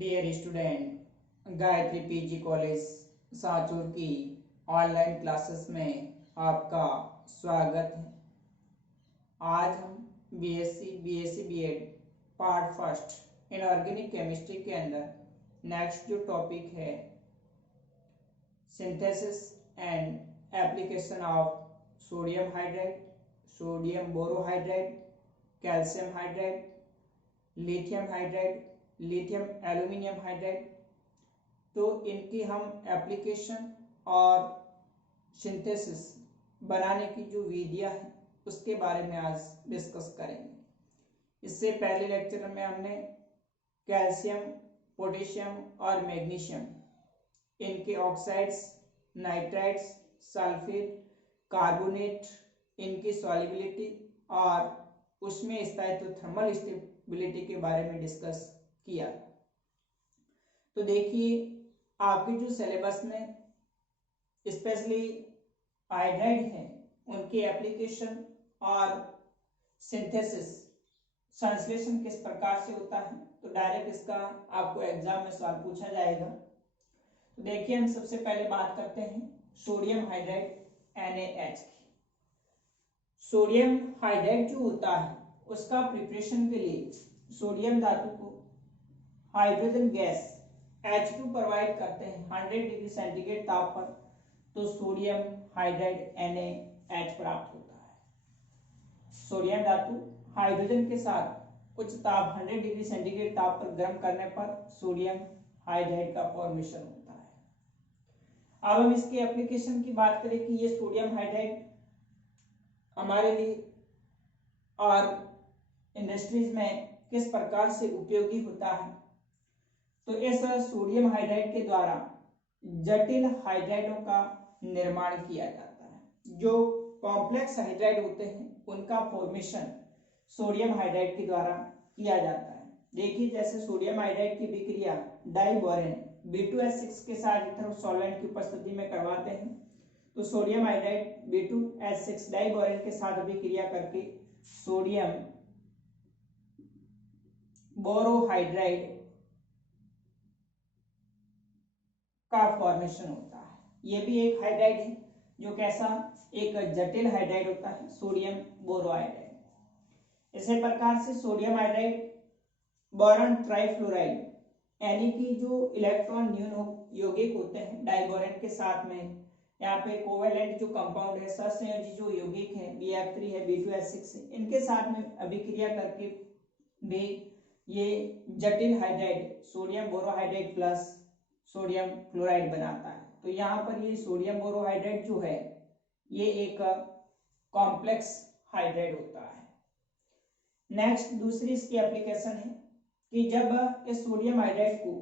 Dear student, Gayatri PG college Sanchore की online classes में आपका स्वागत है। आज हम BSc BEd part first inorganic chemistry के अंदर नेक्स्ट जो टॉपिक है synthesis and application of sodium hydride, sodium borohydride, calcium hydride, lithium hydride, lithium aluminium hydride, तो इनकी हम एप्लीकेशन और सिंथेसिस बनाने की जो विधियां हैं उसके बारे में आज डिस्कस करेंगे। इससे पहले लेक्चर में हमने कैल्शियम, पोटेशियम और मैग्नीशियम, इनके ऑक्साइड्स, नाइट्राइड्स, सल्फेट, कार्बोनेट, इनकी सॉल्युबिलिटी और उसमें स्थायित्व, थर्मल स्टेबिलिटी के बारे में डिस्कस किया। तो देखिए आपके जो सिलेबस में स्पेशली हाइड्राइड है उनकी एप्लीकेशन और सिंथेसिस, संश्लेषण किस प्रकार से होता है, तो डायरेक्ट इसका आपको एग्जाम में सवाल पूछा जाएगा। तो देखिए हम सबसे पहले बात करते हैं सोडियम हाइड्राइड NaH की। सोडियम हाइड्राइड जो होता है उसका प्रिपरेशन के लिए सोडियम धातु को हाइड्रोजन गैस H2 प्रोवाइड करते हैं 100 डिग्री सेंटीग्रेड ताप पर, तो सोडियम हाइड्राइड NaH प्राप्त होता है। सोडियम धातु हाइड्रोजन के साथ उच्च ताप 100 डिग्री सेंटीग्रेड ताप पर गर्म करने पर सोडियम हाइड्राइड का फॉर्मेशन होता है। अब हम इसके एप्लीकेशन की बात करें कि ये सोडियम हाइड्राइड हमारे लिए और इंडस्ट्रीज में किस प्रकार से उपयोगी होता है, तो इस सोडियम हाइड्राइड के द्वारा जटिल हाइड्राइडों का निर्माण किया जाता है। जो कॉम्प्लेक्स हाइड्राइड होते हैं उनका फॉर्मेशन सोडियम हाइड्राइड के द्वारा किया जाता है। देखिए जैसे सोडियम हाइड्राइड की विक्रिया डाइबोरेन B2H6 के साथ इथर सॉल्वेंट की उपस्थिति में करवाते हैं, तो सोडियम हाइड्राइड B2H6 डाइबोरेन के साथ अभिक्रिया करके सोडियम बोरोहाइड्राइड का फॉर्मेशन होता है। ये भी एक हाइड्राइड है जो कैसा एक जटिल हाइड्राइड होता है, सोडियम बोरोहाइड्राइड। इसी प्रकार से सोडियम हाइड्राइड बोरॉन ट्राइफ्लोराइड यानी कि जो इलेक्ट्रॉन न्यून यौगिक होते हैं डाइबोरेन के साथ में, यहाँ पे कोवेलेंट जो कंपाउंड है, सहसंयोजी जो यौगिक है BF3 है, B2H6 है, इनके साथ में अभिक्रिया करके भी ये जटिल hydride sodium borohydride plus sodium chloride बनाता है। तो यहाँ पर ये सोडियम बोरोहाइड्राइड जो है ये एक कॉम्प्लेक्स हाइड्राइड होता है। नेक्स्ट दूसरी इसकी एप्लीकेशन है कि जब इस सोडियम हाइड्राइड को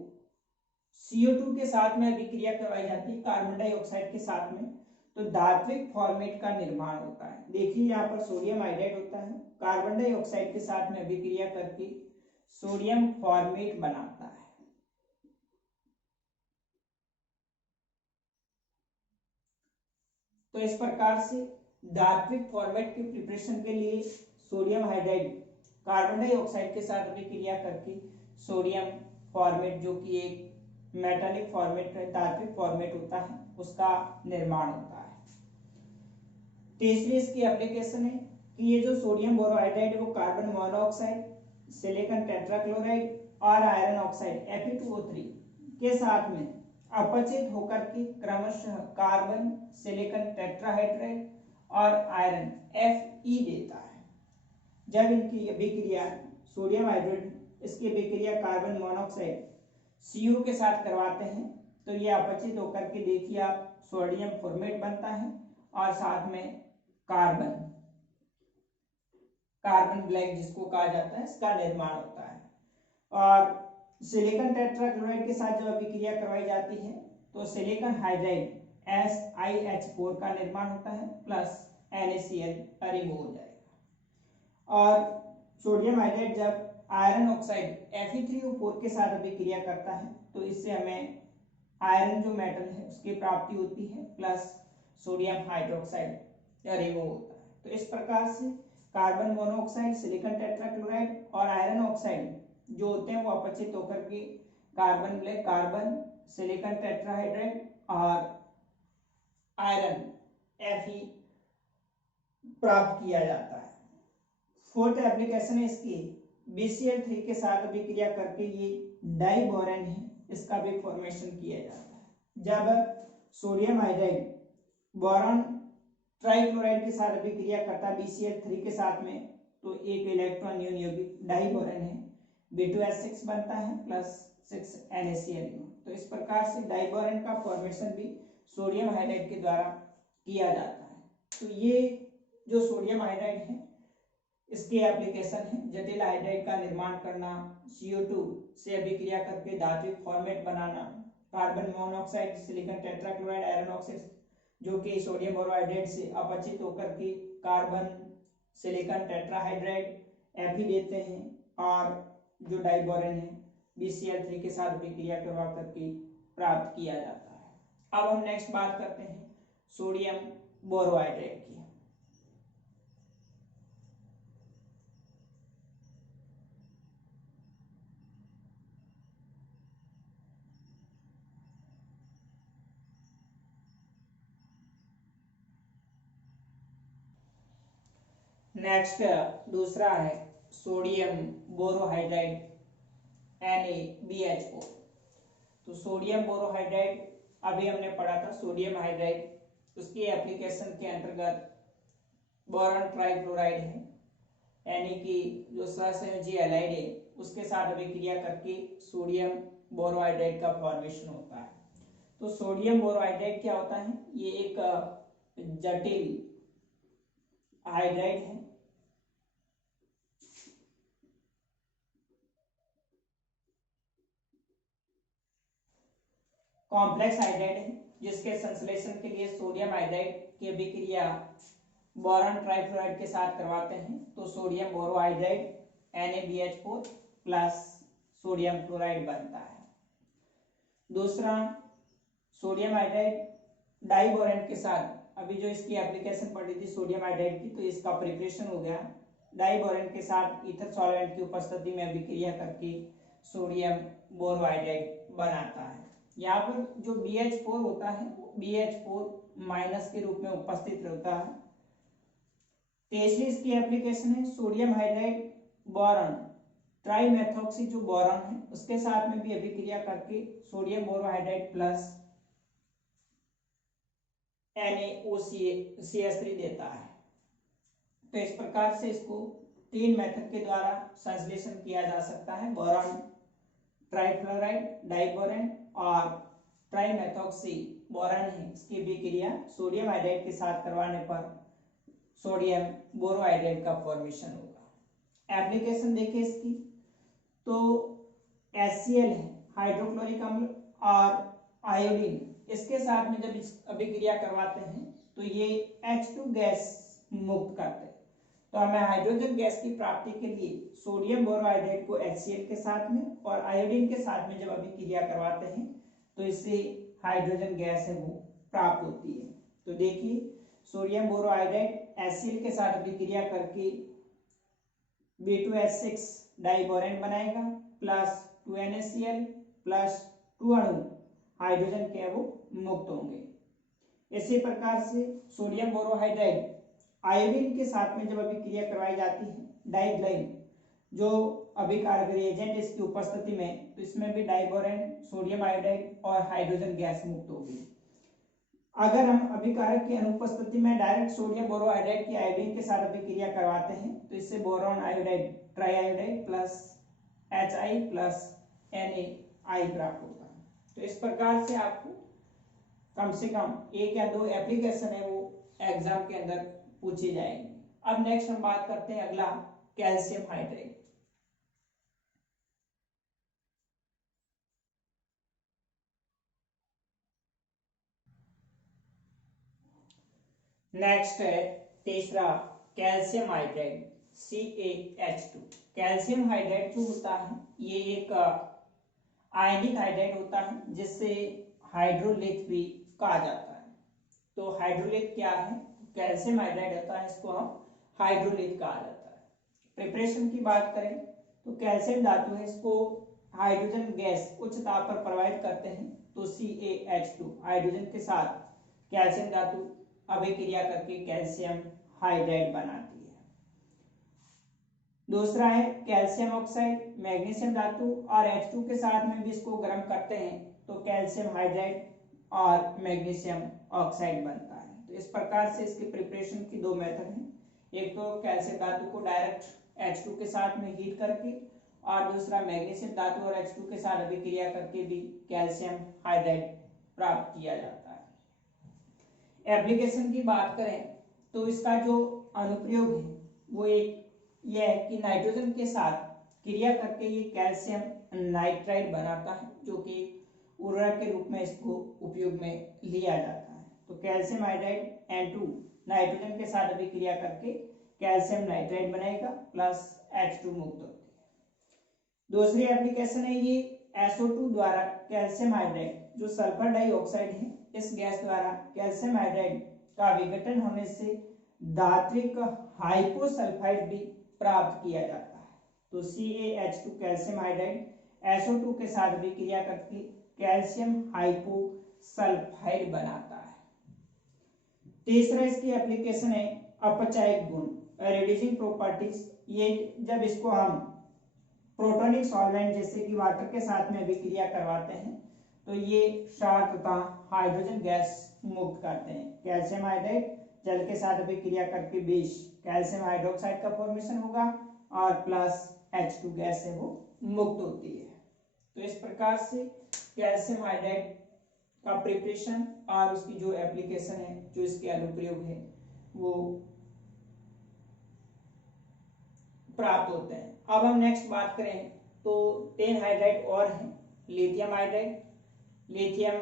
CO2 के साथ में अभिक्रिया करवाई जाती है कार्बन डाइऑक्साइड के साथ में, तो धात्विक फॉर्मेट का निर्माण होता है। देखिए यहाँ पर सोडियम हाइड्राइड होता है, कार्बन डाइऑक्साइड के साथ में अभिक्रिया करके सोडियम फॉर्मेट बनाता है। तो इस प्रकार से धात्विक फॉर्मेट की प्रिपरेशन के लिए सोडियम हाइड्राइड कार्बन डाइऑक्साइड के साथ अभिक्रिया करके सोडियम फॉर्मेट जो कि एक मेटालिक फॉर्मेट धात्विक फॉर्मेट होता है उसका निर्माण होता है। तीसरी इसकी एप्लीकेशन है कि ये जो सोडियम बोरोहाइड्राइड है वो कार्बन मोनोऑक्साइड, सिलिकॉन टेट्राक्लोराइड और आयरन ऑक्साइड Fe2O3 के साथ में अपचित होकर के क्रमशः कार्बन, सिलिकॉन टेट्राहाइड्राइड और आयरन Fe देता है। जब इनकी अभिक्रिया सोडियम हाइड्राइड इसकी अभिक्रिया कार्बन मोनोऑक्साइड CO के साथ करवाते हैं तो ये अपचित होकर के देखिए आप सोडियम फॉर्मेट बनता है और साथ में कार्बन ब्लैक जिसको कहा जाता है इसका निर्माण होता है। और सिलिकॉन टेट्राक्लोराइड के साथ जब अभिक्रिया करवाई जाती है तो सिलिकॉन हाइड्राइड SiH4 का निर्माण होता है प्लस NaCl रिमूव हो जाएगा। और सोडियम हाइड्राइड जब आयरन ऑक्साइड Fe3O4 के साथ अभिक्रिया करता है तो इससे हमें आयरन जो मेटल है उसकी प्राप्ति होती है प्लस सोडियम हाइड्रोक्साइड रिमूव होता है। तो इस प्रकार से कार्बन मोनोऑक्साइड, सिलिकॉन टेट्राक्लोराइड और आयरन ऑक्साइड जो होते हैं वो अपचित होकर के कार्बन ब्लैक, कार्बन, सिलिकॉन टेट्राहाइड्राइड और आयरन Fe प्राप्त किया जाता है। फोर्थ एप्लीकेशन है इसकी BCl3 के साथ अभिक्रिया करके ये डाइबोरेन है, इसका भी फॉर्मेशन किया जाता है। जब सोडियम हाइड्राइड बोरॉन ट्राइक्लोराइड के साथ अभिक्रिया करता है BCl3 के साथ में, तो एक इलेक्ट्रॉन न्यून यौगिक डाइबोरेन है, B2S6 बनता है प्लस 6 NaCl। तो इस प्रकार से डाइबोरेन का फॉर्मेशन भी सोडियम हाइड्राइड के द्वारा किया जाता है। तो ये जो सोडियम हाइड्राइड है इसके एप्लीकेशन है जटिल हाइड्राइड का निर्माण करना, CO2 से अभिक्रिया करके धात्विक फॉर्मेट बनाना, carbon monoxide, silicon tetrachloride, iron oxide जो कि सोडियम बोरोहाइड्रेट से अपचित होकर के कार्बन सिलिकॉन टेट्राहाइड्राइड Fe देते हैं, और जो डाइबोरेन है BCl3 के साथ अभिक्रिया करवा करके प्राप्त किया जाता है। अब हम नेक्स्ट बात करते हैं सोडियम बोरोहाइड्रेट की। नेक्स्ट दूसरा है सोडियम बोरोहाइड्राइड NaBH4। तो सोडियम बोरोहाइड्राइड अभी हमने पढ़ा था सोडियम हाइड्राइड, उसकी एप्लीकेशन के अंतर्गत बोरॉन ट्राइक्लोराइड है, यानी कि जो सहसंयोजी हैलाइड है उसके साथ अभिक्रिया करके सोडियम बोरोहाइड्राइड का फॉर्मेशन होता है। तो सोडियम बोरोहाइड्राइड क्या होता है, ये एक जटिल हाइड्राइड है कॉम्प्लेक्स हाइड्राइड है, जिसके संश्लेषण के लिए सोडियम हाइड्राइड की अभिक्रिया बोरॉन ट्राइक्लोराइड के साथ करवाते हैं, तो sodium borohydride NaBH4 plus sodium chloride बनता है। दूसरा सोडियम हाइड्राइड डाइबोरेन के साथ, अभी जो इसकी एप्लीकेशन पड़ी थी सोडियम हाइड्राइड की, तो इसका प्रिपरेशन हो गया डाइबोरेन के साथ ईथर सॉल्वेंट की उपस्थिति में अभिक्रिया करके सोडियम बोरोहाइड्राइड बनाता है। यहाँ पर जो BH4 होता है BH4 माइनस के रूप में उपस्थित रहता है। तीसरी इसकी एप्लीकेशन है सोडियम हाइड्राइड बोरॉन ट्राइमेथॉक्सी, जो बोरॉन है उसके साथ में भी अभिक्रिया करके सोडियम बोरोहाइड्राइड प्लस NaOCH3 देता है। तो इस प्रकार से इसको 3 मेथड के द्वारा संश्लेषण किया जा सकता है, बोरॉन ट्राइफ्लोराइड, डाइबोरेन और ट्राइमेथॉक्सी बोरॉन है, इसकी अभिक्रिया सोडियम हाइड्राइड के साथ करवाने पर सोडियम बोरोहाइड्राइड का फॉर्मेशन होगा। एप्लीकेशन देखिए इसकी, तो HCl है हाइड्रोक्लोरिक अम्ल और आयोडीन, इसके साथ में जब अभिक्रिया करवाते हैं तो ये H2 गैस मुक्त करते हैं। तो हमें हाइड्रोजन गैस की प्राप्ति के लिए सोडियम बोरोहाइड्रेट को HCl के साथ में और आयोडीन के साथ में जब अभिक्रिया करवाते हैं तो इससे हाइड्रोजन गैस है वो प्राप्त होती है। तो देखिए सोडियम बोरोहाइड्रेट HCl के साथ अभिक्रिया करके B2S6 डाइबोरेन बनाएगा प्लस 2 NaCl प्लस 2 अणु हाइड्रोजन के वो मुक्त होंगे। इसी प्रकार से सोडियम बोरोहाइड्राइड आयोडीन के साथ में जब अभिक्रिया करवाई जाती है डाइग्लाइन जो अभिकारक रिएजेंट इसकी उपस्थिति में, तो इसमें भी डाइबोरेन, सोडियम आयोडाइड और हाइड्रोजन गैस मुक्त होगी। अगर हम अभिकारक की अनुपस्थिति में डायरेक्ट सोडियम बोरोहाइड्राइड की आयोडीन के साथ अभिक्रिया करवाते हैं तो इससे boron iodide triiodide plus HI plus NaI प्राप्त होता है। तो इस प्रकार से आपको कम से कम 1 या 2 एप्लीकेशन है वो एग्जाम के अंदर पूछी जाएंगी। अब नेक्स्ट हम बात करते हैं अगला कैल्शियम हाइड्रेट। नेक्स्ट है तीसरा calcium hydrate CaH2। Calcium hydrate जो होता है ये एक आयनिक हाइड्रेट होता है जिससे हाइड्रोलिथ भी कहा जाता है। तो हाइड्रोलिथ क्या है, कैल्शियम हाइड्रेट होता है, इसको हम हाइड्रोलिथ कहा जाता है। प्रिपरेशन की बात करें तो कैल्शियम धातु है, इसको हाइड्रोजन गैस उच्च ताप पर प्रवाहित करते हैं तो CaH2 हाइड्रोजन के साथ कैल्शियम धातु अभिक्रिया करके कैल्शियम हाइड्राइड बनाती है। दूसरा है कैल्शियम ऑक्साइड, मैग्नीशियम धातु और H2 के साथ में भी इसको गर्म करते हैं तो कैल्शियम हाइड्राइड और मैग्नीशियम ऑक्साइड बनता है। तो इस प्रकार से इसके प्रिपरेशन की दो मेथड हैं, एक तो कैल्शियम धातु को डायरेक्ट H2 के साथ में हीट करके और दूसरा मैग्नीशियम धातु और H2 के साथ अभिक्रिया करके भी कैल्शियम हाइड्राइड प्राप्त किया जाता है। एप्लीकेशन की बात करें तो इसका जो अनुप्रयोग है वो एक यह है कि नाइट्रोजन के साथ क्रिया करके ये कैल्शियम नाइट्राइड बनाता है, जो कि उर्वरक के रूप में इसको उपयोग में लिया जाता है। तो कैल्शियम हाइड्राइड N2 नाइट्रोजन के साथ अभिक्रिया करके कैल्शियम नाइट्राइड बनेगा प्लस H2 मुक्त होती है। दूसरी एप्लीकेशन है ये SO2 द्वारा कैल्शियम हाइड्राइड जो सल्फर डाइऑक्साइड है, इस गैस द्वारा कैल्शियम हाइड्राइड का विघटन होने से धात्विक हाइपोसल्फाइड भी प्राप्त किया जाता है। तो CaH2 कैल्शियम हाइड्राइड SO2 के साथ भी क्रिया करके कैल्शियम हाइपोसल्फाइड बनाता है। तीसरा इसकी एप्लीकेशन है अपचायक गुण, रिड्यूसिंग प्रॉपर्टीज। ये जब इसको हम प्रोटोनिक सॉल्वेंट जैसे कि वाटर के साथ में अभिक्रिया करवाते हैं तो ये क्षार तथा हाइड्रोजन गैस मुक्त करते हैं। कैल्शियम हाइड्राइड जल के साथ अभिक्रिया करके 20 कैल्शियम हाइड्रोक्साइड का फॉर्मेशन होगा और प्लस H2 गैस से वो मुक्त होती है। तो इस प्रकार से कैल्शियम हाइड्राइड का प्रिपरेशन और उसकी जो एप्लीकेशन है, जो इसके अनुप्रयोग है, वो प्राप्त होते हैं। अब हम नेक्स्ट बात करें तो 10 हाइड्राइड और हैं, लिथियम हाइड्राइड, लिथियम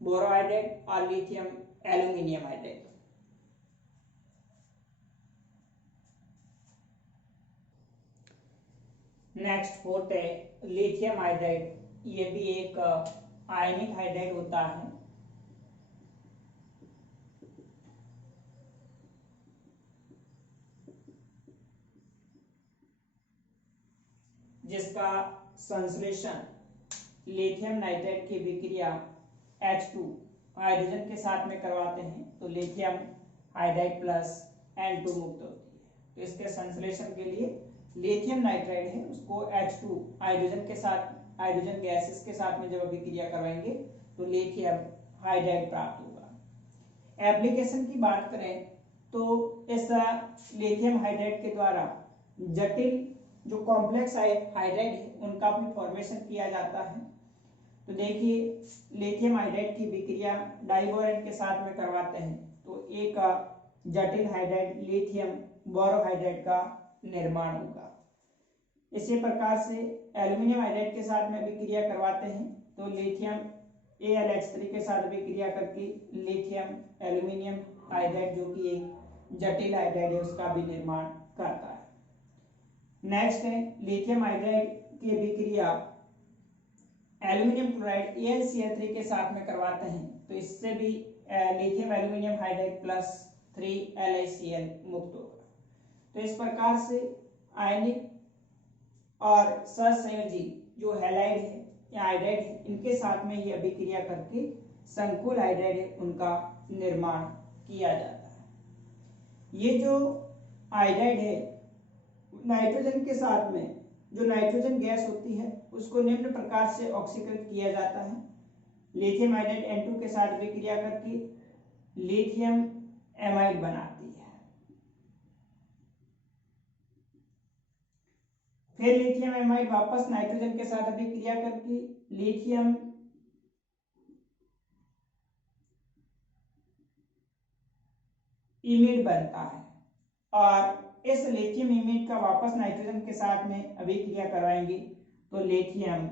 बोरोहाइड्राइड और lithium aluminium hydride. Next fourth है लिथियम हाइड्राइड। ये भी एक आयनिक हाइड्राइड होता है जिसका संश्लेषण लिथियम नाइट्राइड की विक्रिया H2 हाइड्रोजन के साथ में करवाते हैं तो लिथियम हाइड्राइड प्लस N2 मुक्त होती है। तो इसके संश्लेषण के लिए लिथियम नाइट्राइड है उसको H2 हाइड्रोजन के साथ, हाइड्रोजन गैसेस के साथ में जब अभिक्रिया करवाएंगे तो लिथियम हाइड्राइड प्राप्त होगा। एप्लीकेशन की बात करें तो इस लिथियम हाइड्राइड के द्वारा जटिल जो कॉम्प्लेक्स हाइड्राइड है उनका भी फॉर्मेशन किया जाता है। तो देखिए लिथियम हाइड्राइड की विक्रिया डाइबोरेट के साथ में करवाते हैं तो एक जटिल हाइड्राइड लिथियम बोरोहाइड्राइड का निर्माण होगा। इसी प्रकार से एल्यूमिनियम हाइड्राइड के साथ में विक्रिया करवाते हैं तो लिथियम AlH3 के साथ विक्रिया करके लिथियम एल्यूमिनियम हाइड्राइड जो कि एक जटिल हाइड्राइड है उसका भी निर्माण करता है। नेक्स्ट है लिथियम हाइड्राइड की विक्रिया एल्यूमिनियम क्लोराइड AlCl3 के साथ में करवाते हैं तो इससे भी lithium aluminium hydride plus 3 LiCl मुक्त होगा। तो इस प्रकार से आयनिक और सहसंयोजी जो हैलाइड है या हाइड्राइड है इनके साथ में ये अभिक्रिया करके संकुल हाइड्राइड है उनका निर्माण किया जाता है। ये जो हाइड्राइड है नाइट्रोजन के साथ में जो नाइट्रोजन गैस होती है उसको निम्न प्रकार से ऑक्सीकृत किया जाता है। लिथियम हाइड्राइड N2 के साथ विक्रिया करके लिथियम एमाइड बनाती है। फिर लिथियम एमाइड वापस नाइट्रोजन के साथ अभिक्रिया करके लिथियम इमिड बनता है और इस लिथियम इमिड का वापस नाइट्रोजन के साथ में अभिक्रिया करवाएंगे तो लिथियम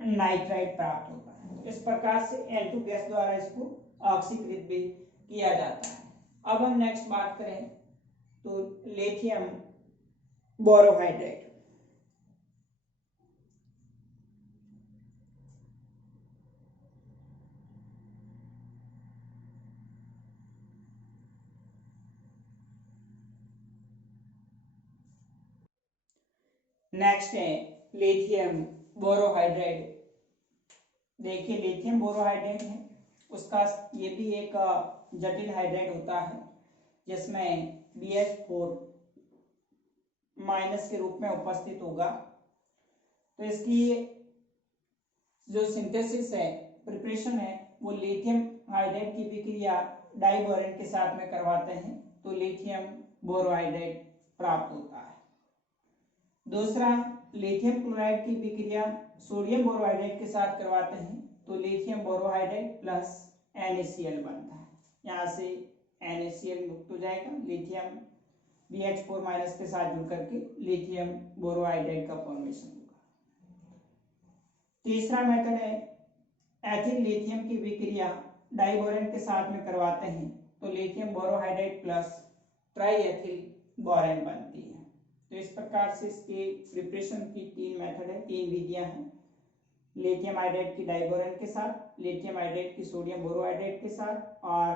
नाइट्राइड प्राप्त होगा। इस प्रकार से N2 गैस द्वारा इसको ऑक्सीकृत भी किया जाता है। अब हम नेक्स्ट बात करें तो लिथियम बोरोहाइड्राइड। नेक्स्ट है लिथियम बोरोहाइड्राइड। देखिए लिथियम बोरोहाइड्राइड है, उसका ये भी एक जटिल हाइड्राइड होता है जिसमें BH4 माइनस के रूप में उपस्थित होगा। तो इसकी जो सिंथेसिस है, प्रिपरेशन है, वो लिथियम हाइड्राइड की विक्रिया डाइबोरेन के साथ में करवाते हैं तो लिथियम बोरोहाइड्राइड प्राप्त होता है। दूसरा, लिथियम क्लोराइड की विक्रिया सोडियम बोरोहाइड्राइड के साथ करवाते हैं तो लिथियम बोरोहाइड्राइड प्लस NaCl बनता है। यहाँ से NaCl मुक्त हो जाएगा, लिथियम BH4 माइनस के साथ जुड़ करके लिथियम बोरोहाइड्राइड का फॉर्मेशन होगा। तीसरा मेथड है एथिल लिथियम की विक्रिया डाइबोरेन के साथ में करवाते हैं तो लिथियम बोरोहाइड्राइड प्लस ट्राईएथिल बोरेन बनती है। तो इस प्रकार से इसके प्रिपरेशन की 3 मेथड है, 3 विधियां हैं। लिथियम हाइड्राइड की डाइबोरेन के साथ, लिथियम हाइड्राइड की सोडियम बोरोहाइड्राइड के साथ और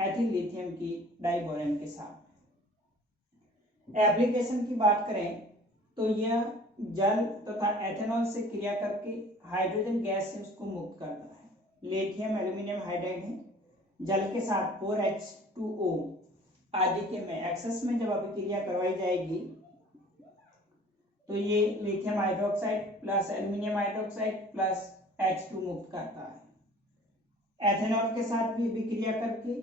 एथिल लिथियम की डाइबोरेन के साथ। एप्लीकेशन की बात करें तो यह जल तथा एथेनॉल से क्रिया करके हाइड्रोजन गैस से उसको मुक्त करता है। लिथियम एल्यूमिनियम हाइड्राइड है, जल के साथ 4H2O आदि के में एक्सेस में जब अभिक्रिया करवाई जाएगी तो ये lithium hydroxide plus aluminium hydroxide plus H2 मुक्त करता है। एथेनॉल के साथ भी विक्रिया करके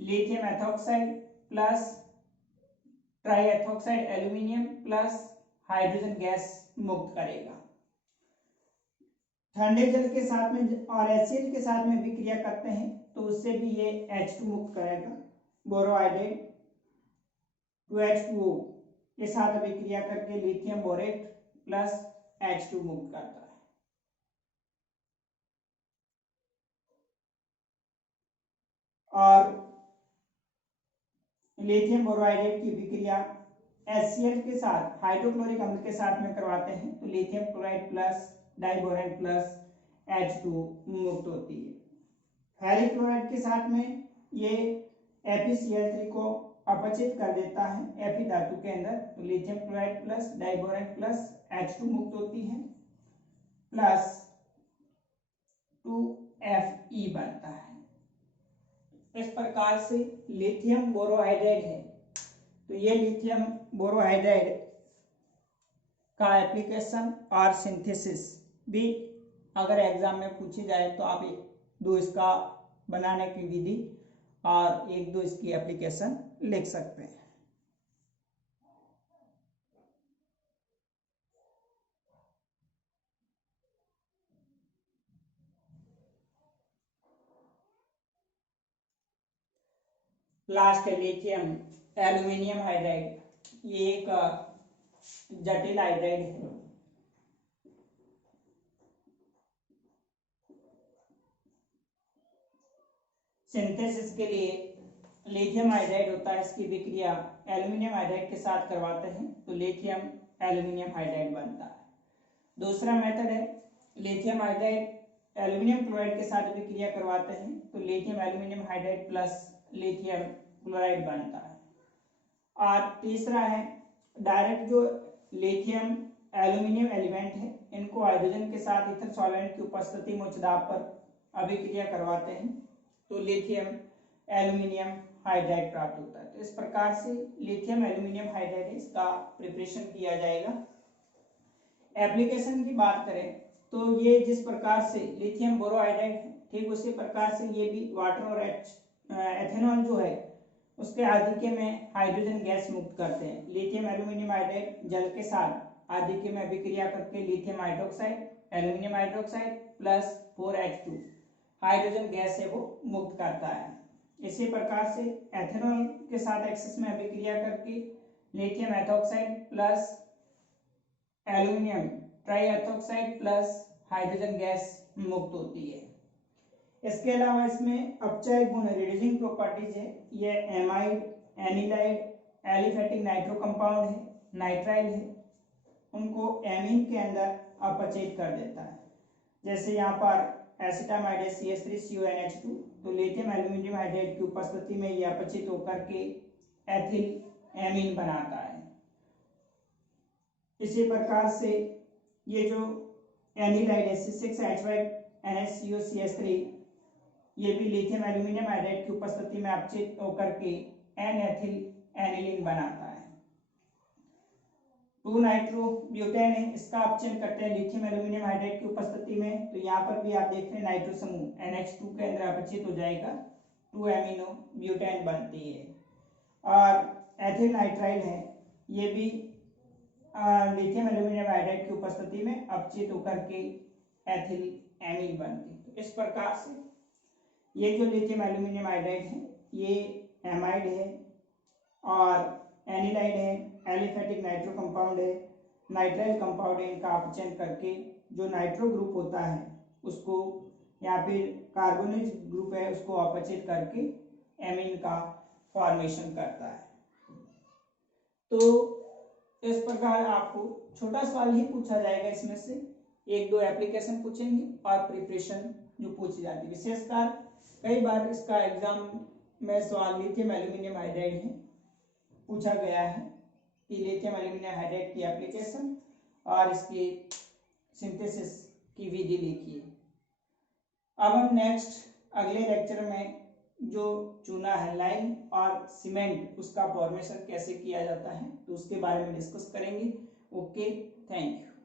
lithium ethoxide plus triethoxide aluminium plus hydrogen gas मुक्त करेगा। ठंडे जल के साथ में और HCl के साथ में विक्रिया करते हैं तो उससे भी ये H2 मुक्त करेगा। बोरोहाइड्रेट 2H2O के साथ अभिक्रिया करके लिथियम बोरेट प्लस H2 मुक्त करता है। और लिथियम बोरोहाइड्रेट की विक्रिया HCl के साथ हाइड्रोक्लोरिक अम्ल के साथ में करवाते हैं तो lithium chloride plus diborane plus H2 मुक्त होती है। फेरिक क्लोराइड के साथ में ये FeCl3 को अपचित कर देता है Fe धातु के अंदर तो lithium chloride plus diborane plus H2 मुक्त होती है प्लस 2Fe बनता है। इस प्रकार से लिथियम बोरोहाइड्राइड है। तो ये लिथियम बोरोहाइड्राइड का एप्लीकेशन और सिंथेसिस भी अगर एग्जाम में पूछी जाए तो आप 1-2 इसका बनाने की विधि और 1-2 इसकी एप्लीकेशन लिख सकते हैं। लास्ट है लिथियम एल्यूमिनियम हाइड्राइड। ये एक जटिल हाइड्राइड है। सिंथेसिस के लिए लिथियम हाइड्राइड होता है, इसकी विक्रिया एल्यूमिनियम हाइड्राइड के साथ करवाते हैं तो लिथियम एल्यूमिनियम हाइड्राइड बनता है। दूसरा मेथड है लिथियम हाइड्राइड एल्यूमिनियम क्लोराइड के साथ विक्रिया करवाते हैं तो lithium aluminium hydride plus lithium chloride बनता है। और तीसरा है डायरेक्ट जो लिथियम एल्यूमिनियम एलिमेंट है इनको हाइड्रोजन के साथ ईथर सॉल्वेंट की उपस्थिति में उच्च दाब पर अभिक्रिया करवाते हैं तो लिथियम एल्यूमिनियम हाइड्राइड प्राप्त होता है। तो इस प्रकार से लिथियम एल्यूमिनियम हाइड्राइड इसका प्रिपरेशन किया जाएगा। एप्लीकेशन की बात करें तो ये जिस प्रकार से लिथियम बोरोहाइड्राइड है ठीक उसी प्रकार से ये भी वाटर और एथेनॉल जो है उसके आधिक्य में हाइड्रोजन गैस मुक्त करते हैं। लिथियम एल्यूमिनियम हाइड्राइड जल के साथ आधिक्य में अभिक्रिया करके lithium hydroxide aluminium hydroxide plus 4H2 hydrogen gas है वो मुक्त करता है। इसी प्रकार से एथेनॉल के साथ एक्सेस में अभिक्रिया करके lithium ethoxide plus aluminium triethoxide plus hydrogen gas मुक्त होती है। इसके अलावा इसमें अपचय गुण रिड्यूसिंग प्रॉपर्टीज है। ये amide, anilide, aliphatic nitro compound है, नाइट्राइल है, उनको एमीन के अंदर अपचयित कर देता है। जैसे यहाँ पर एसिटामाइड CH3CONH2 तो लिथियम एल्यूमिनियम हाइड्राइड की उपस्थिति में यह अपचित होकर के एथिल एमीन बनाता है। इसी प्रकार से ये जो एनिलाइड है C6H5NaCO3 ये भी लिथियम एल्यूमिनियम हाइड्राइड की उपस्थिति में अपचित होकर के एन एथिल एनिलीन बनाता है। 2 नाइट्रोब्यूटेन है, इसका अपचयन करते हैं लिथियम एल्यूमिनियम हाइड्राइड की उपस्थिति में। तो यहाँ पर भी आप देख रहे हैं नाइट्रो समूह NH2 के अंदर अपचित हो जाएगा, 2 एमिनो ब्यूटेन बनती है। और एथिल नाइट्राइल है, ये भी लिथियम एल्यूमिनियम हाइड्राइड की उपस्थिति में अपचित होकर के एथिल एमीन बनती है। तो इस प्रकार से ये जो लिथियम एल्यूमिनियम हाइड्राइड है ये एमाइड है और एनिलाइड है, एलिफेटिक नाइट्रो कंपाउंड है, नाइट्राइल कंपाउंड है। इनका अपचयन करके जो नाइट्रो ग्रुप होता है उसको या फिर कार्बोनिल ग्रुप है उसको अपचित करके एमीन का फॉर्मेशन करता है। तो इस प्रकार आपको छोटा सवाल ही पूछा जाएगा, इसमें से 1-2 एप्लीकेशन पूछेंगे और प्रिपरेशन जो पूछी जाती है। विशेषकर कई बार इसका एग्जाम में सवाल लिथियम एल्यूमिनियम हाइड्राइड है पूछा गया है कि लिथियम एल्यूमिनियम हाइड्राइड की एप्लीकेशन और इसकी सिंथेसिस की विधि लिखिए। अब हम नेक्स्ट अगले लेक्चर में जो चुना है लाइम और सीमेंट उसका फॉर्मेशन कैसे किया जाता है तो उसके बारे में डिस्कस करेंगे। Okay, thank you.